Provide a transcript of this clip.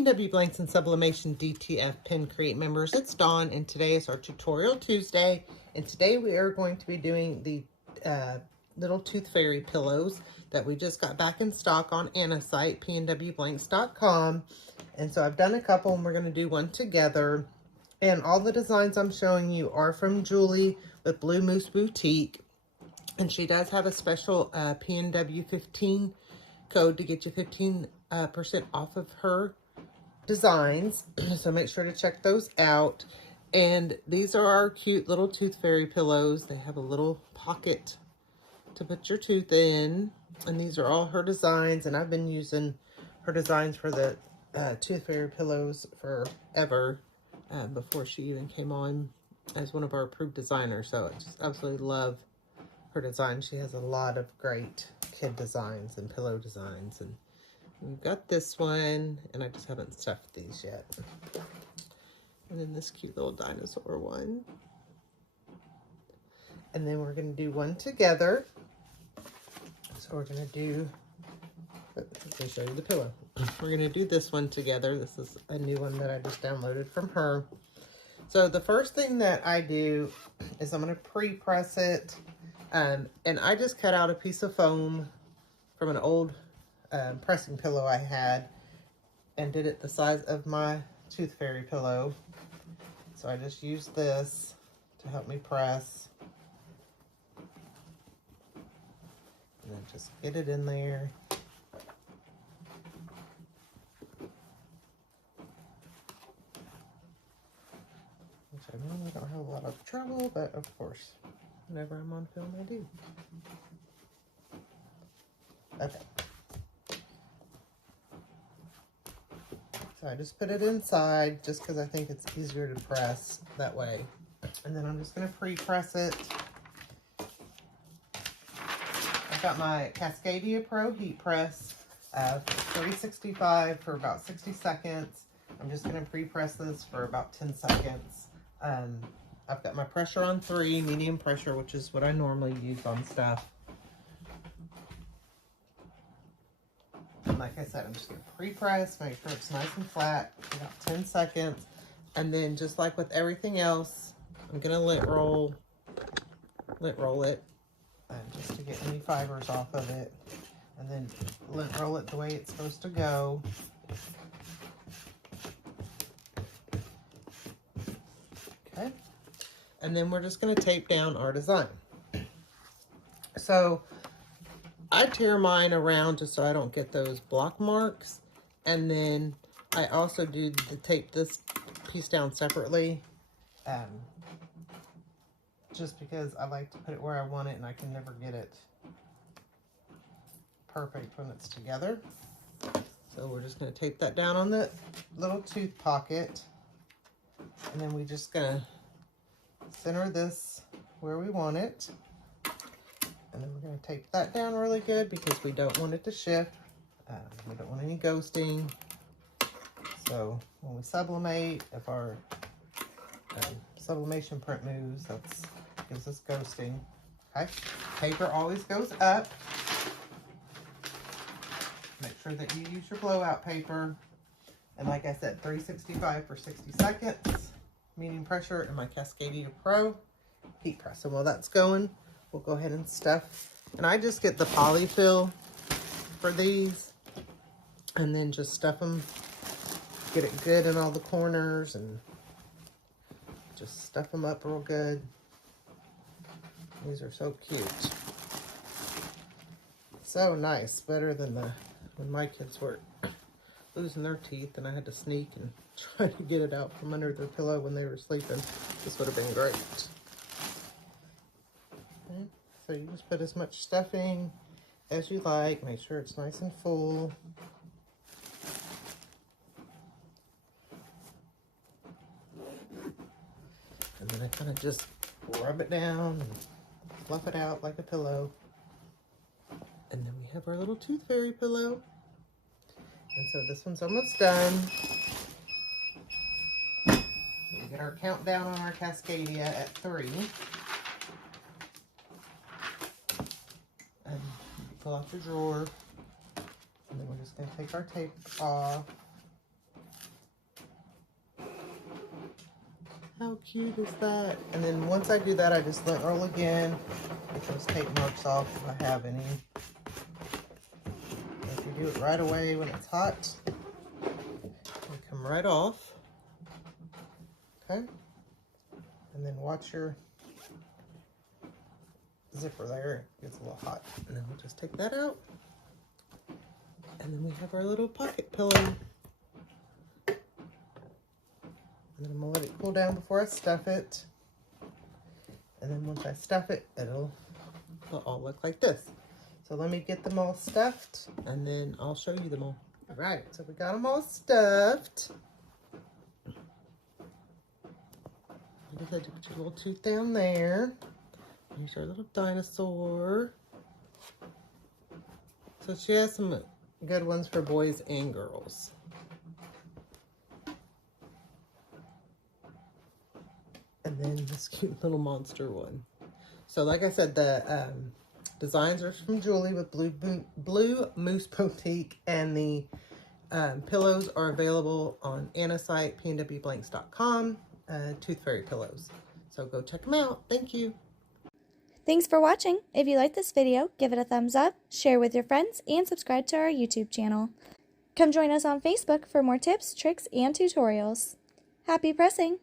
P&W Blanks and Sublimation DTF Pin Create members, it's Dawn, and today is our Tutorial Tuesday. And today we are going to be doing the little Tooth Fairy pillows that we just got back in stock on Anna's site, pnwblanks.com. And so I've done a couple, and we're going to do one together. And all the designs I'm showing you are from Julie with Blue Moose Boutique. And she does have a special PNW 15 code to get you 15% off of her designs. So make sure to check those out. And these are our cute little Tooth Fairy pillows. They have a little pocket to put your tooth in. And these are all her designs. And I've been using her designs for the Tooth Fairy pillows forever, before she even came on as one of our approved designers. So I just absolutely love her design. She has a lot of great kid designs and pillow designs. And we've got this one, and I just haven't stuffed these yet. And then this cute little dinosaur one. And then we're going to do one together. So we're going to do, let me show you the pillow. We're going to do this one together. This is a new one that I just downloaded from her. So the first thing that I do is I'm going to pre-press it. And I just cut out a piece of foam from an old pressing pillow I had and did it the size of my Tooth Fairy pillow. So I just used this to help me press. And then just get it in there. Which I normally don't have a lot of trouble, but of course, whenever I'm on film, I do. Okay. So I just put it inside just because I think it's easier to press that way. And then I'm just going to pre-press it. I've got my Cascadia Pro heat press, 365 for about 60 seconds. I'm just going to pre-press this for about 10 seconds. I've got my pressure on 3, medium pressure, which is what I normally use on stuff. And like I said, I'm just going to pre-press, make sure it's nice and flat, about 10 seconds. And then just like with everything else, I'm going to lint roll it just to get any fibers off of it. And then lint roll it the way it's supposed to go. Okay. And then we're just going to tape down our design. So I tear mine around just so I don't get those block marks. And then I also do the tape this piece down separately. Just because I like to put it where I want it and I can never get it perfect when it's together. So we're just going to tape that down on the little tooth pocket. And then we're just going to center this where we want it. And then we're going to tape that down really good because we don't want it to shift. We don't want any ghosting. So when we sublimate, if our sublimation print moves, that gives us ghosting. Okay, paper always goes up. Make sure that you use your blowout paper. And like I said, 365 for 60 seconds. Medium pressure in my Cascadia Pro heat press. And while that's going, we'll go ahead and stuff. And I just get the polyfill for these and then just stuff them, get it good in all the corners and just stuff them up real good. These are so cute. So nice. Better than when my kids were losing their teeth and I had to sneak and try to get it out from under their pillow when they were sleeping. This would have been great. Okay. So you just put as much stuffing as you like. Make sure it's nice and full. And then I kind of just rub it down and fluff it out like a pillow. And then we have our little Tooth Fairy pillow. And so this one's almost done. We get our countdown on our Cascadia at 3. And you pull out your drawer. And then we're just going to take our tape off. cute is that? And then once I do that, I just lint roll again. Get those tape marks off if I have any. If you do it right away when it's hot, it'll come right off. Okay? And then watch your zipper there. It gets a little hot. And then we'll just take that out. And then we have our little pocket pillow. And then I'm going to let it cool down before I stuff it. And then once I stuff it, it'll all look like this. So let me get them all stuffed, and then I'll show you them all. All right, so we got them all stuffed. Like I said, you put your little tooth down there. Here's our little dinosaur. So she has some good ones for boys and girls. And then this cute little monster one. So like I said, the designs are from Julie with Blue Moose Boutique, and the pillows are available on Anna's site, pnwblanks.com, Tooth Fairy pillows. So go check them out. Thank you. Thanks for watching. If you like this video, give it a thumbs up, share with your friends, and subscribe to our YouTube channel. Come join us on Facebook for more tips, tricks, and tutorials. Happy pressing!